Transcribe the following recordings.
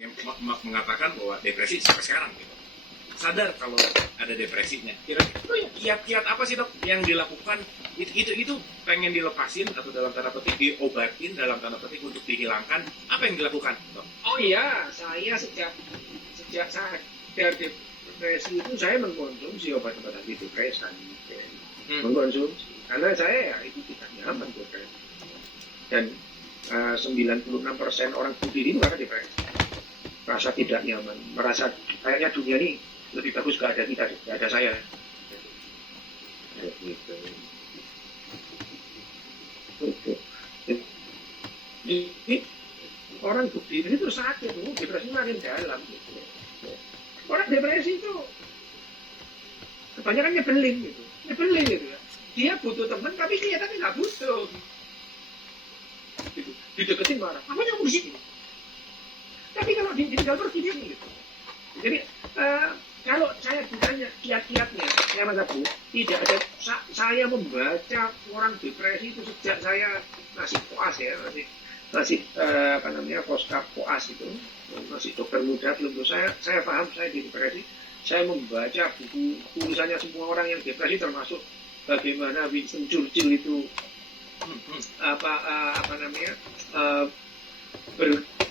yang mengatakan bahwa depresi sampai sekarang gitu. Sadar kalau ada depresinya. Kira-kira kiat-kiat apa sih dok yang dilakukan? Itu pengen dilepasin atau dalam tanda petik diobatin dalam tanda petik untuk dihilangkan. Apa yang dilakukan dok? Oh iya, saya sejak sadar depresi itu saya mengkonsumsi obat-obat anti depresan. Mengkonsumsi. Karena saya ya itu tidak nyaman depresi. Dan 96% orang bunuh diri itu karena depresi. Merasa tidak nyaman, merasa kayaknya dunia ini lebih bagus gak ada kita, gak ada saya. Gitu. Jadi orang bunuh diri itu sakit, depresi makin dalam. Gitu. Orang depresi itu kebanyakan nyebelin gitu, ya. Dia butuh teman tapi kelihatannya nggak butuh. Gitu. Dideketin marah, apa yang begitu? Tapi kalau di dalam video gitu. Jadi kalau saya ditanya kiat-kiatnya, saya Mas Abu, tidak ada. Saya membaca orang depresi itu sejak saya masih koas ya, masih poskap koas itu, masih dokter muda belum tuh. Saya paham saya di depresi. Saya membaca buku tulisannya semua orang yang depresi, termasuk bagaimana Winston Churchill itu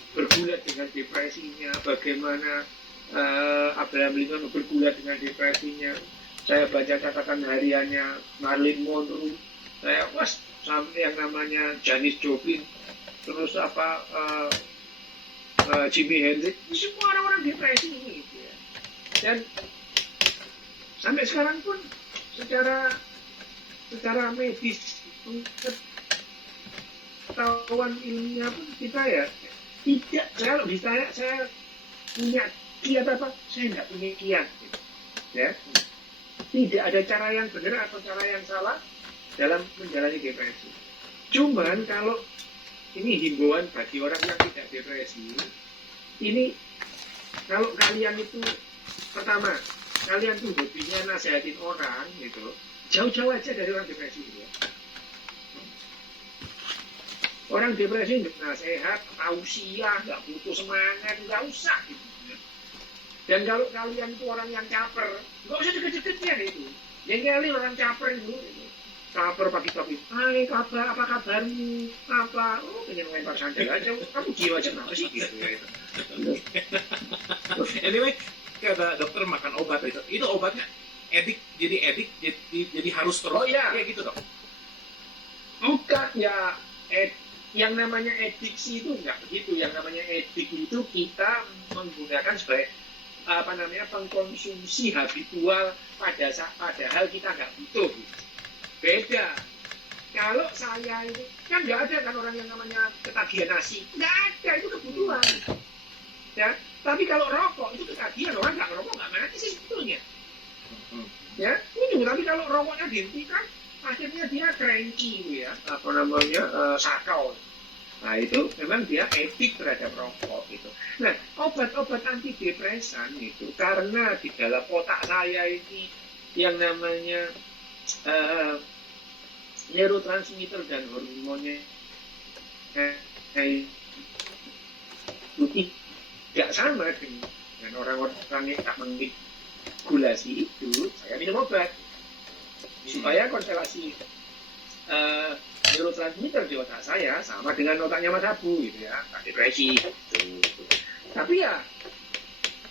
bergulat dengan depresinya, bagaimana Abraham Lincoln bergulat dengan depresinya. Saya baca catatan hariannya Marilyn Monroe, saya sampai yang namanya Janis Joplin, terus Jimi Hendrix, semua orang-orang depresi ini gitu ya. Dan sampai sekarang pun secara medis, pengetahuan ilmiah pun kita ya tidak. Kalau ditanya saya punya kiat apa, saya nggak punya kiat gitu. Ya, tidak ada cara yang benar atau cara yang salah dalam menjalani depresi. Cuman kalau ini himbauan bagi orang yang tidak depresi, ini kalau kalian itu pertama, kalian tuh hobinya nasihatin orang gitu, jauh-jauh aja dari orang depresi gitu ya. Orang depresi nggak nasihat, tausiah, nggak butuh semangat, nggak usah gitu. Dan kalau kalian itu orang yang caper, nggak usah deket-deketnya gitu. Yang kali orang caper itu, gitu. Caper pagi-pagi, hai kabar, apa kabarmu, apa, pengen lempar sandal aja, kamu jiwa aja kenapa sih gitu. Anyway, kata dokter makan obat itu obatnya edik, jadi harus terus. Oh iya, kayak gitu dok. Bukan ya, yang namanya adiksi itu enggak begitu. Yang namanya edik itu kita menggunakan sebagai pengkonsumsi habitual padahal kita nggak butuh. Beda. Kalau saya ini kan nggak ada kan orang yang namanya ketagihan nasi, nggak ada, itu kebutuhan. Ya, tapi kalau rokok itu ketagihan, orang nggak ngerokok nggak mati sih sebetulnya. Ya, itu. Tapi kalau rokoknya dihentikan, akhirnya dia cranky gitu ya, sakau. Nah itu memang dia edik terhadap rokok gitu. Nah obat-obat antidepresan itu karena di dalam otak saya ini yang namanya neurotransmitter dan hormonnya itu tidak sama dengan orang-orang yang tak mengregulasi itu. Saya minum obat supaya konstelasi neurotransmitter di otak saya sama dengan otaknya Mas Abu gitu ya, depresi gitu. Tapi ya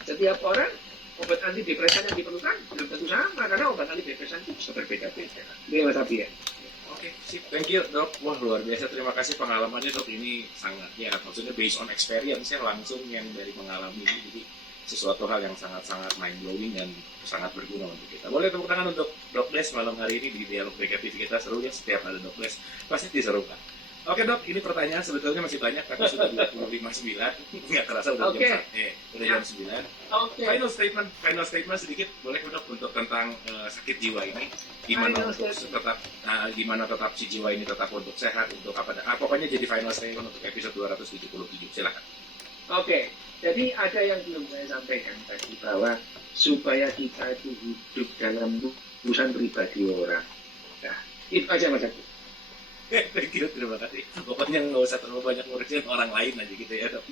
setiap orang obat antidepresan yang diperlukan belum tentu sama, karena obat antidepresan itu bisa berbeda-beda. Ini Mas Abu ya. Oke, sip, thank you dok. Wah luar biasa, terima kasih pengalamannya dok. Ini sangat ya, maksudnya based on experience ya, langsung yang dari mengalami ini, jadi sesuatu hal yang sangat-sangat mind blowing dan sangat berguna untuk kita. Boleh tepuk tangan untuk Dok Des malam hari ini di dialog BK TV kita. Seru ya, setiap ada Dok Des pasti diserukan. Oke dok, ini pertanyaan sebetulnya masih banyak tapi sudah 25.9, nggak terasa udah jam 9. Final statement sedikit boleh dok untuk tentang sakit jiwa ini, gimana tetap si jiwa ini tetap untuk sehat, untuk pokoknya jadi final statement untuk episode 277. Silakan. Oke. Jadi ada yang belum saya sampaikan tadi, bahwa supaya kita itu hidup dalam urusan pribadi orang. Nah, itu aja Mas Agus. Thank you, terima kasih. Pokoknya nggak usah terlalu banyak ngurusin orang lain aja gitu ya dok.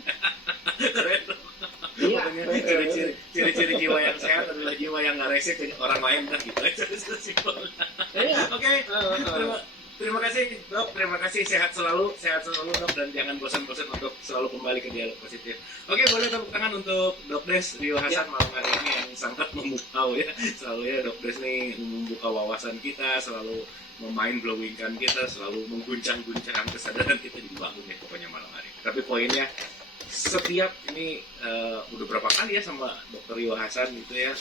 Ciri-ciri jiwa yang sehat adalah jiwa yang nggak rese ke orang lain kan gitu aja simpelnya. Iya. Oke, terima kasih dok, terima kasih, sehat selalu dok, dan jangan bosan-bosan untuk selalu kembali ke dialog positif. Oke, boleh tepuk tangan untuk Dok Des Rio Hasan malam hari ini yang sangat memukau ya, selalu ya Dok Des nih membuka wawasan kita, selalu memain blowingkan kita, selalu mengguncang-guncang kesadaran kita dibangun ya pokoknya malam hari. Tapi poinnya setiap ini udah berapa kali ya sama Dr. Rio Hasan gitu ya,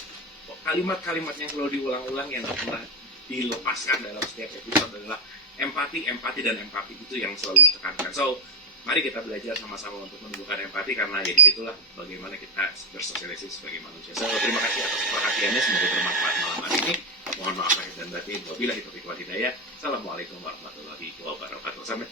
kalimat-kalimat yang selalu diulang-ulang yang pernah dilepaskan dalam setiap episode adalah empati dan empati itu yang selalu ditekankan. So, mari kita belajar sama-sama untuk menumbuhkan empati karena ya disitulah bagaimana kita bersosialisasi sebagai manusia. So, terima kasih atas perhatiannya, semoga bermanfaat malam hari ini. Mohon maaf lahir dan batin. Wabillahi taufiq wal hidayah. Assalamualaikum warahmatullahi wabarakatuh. Sampai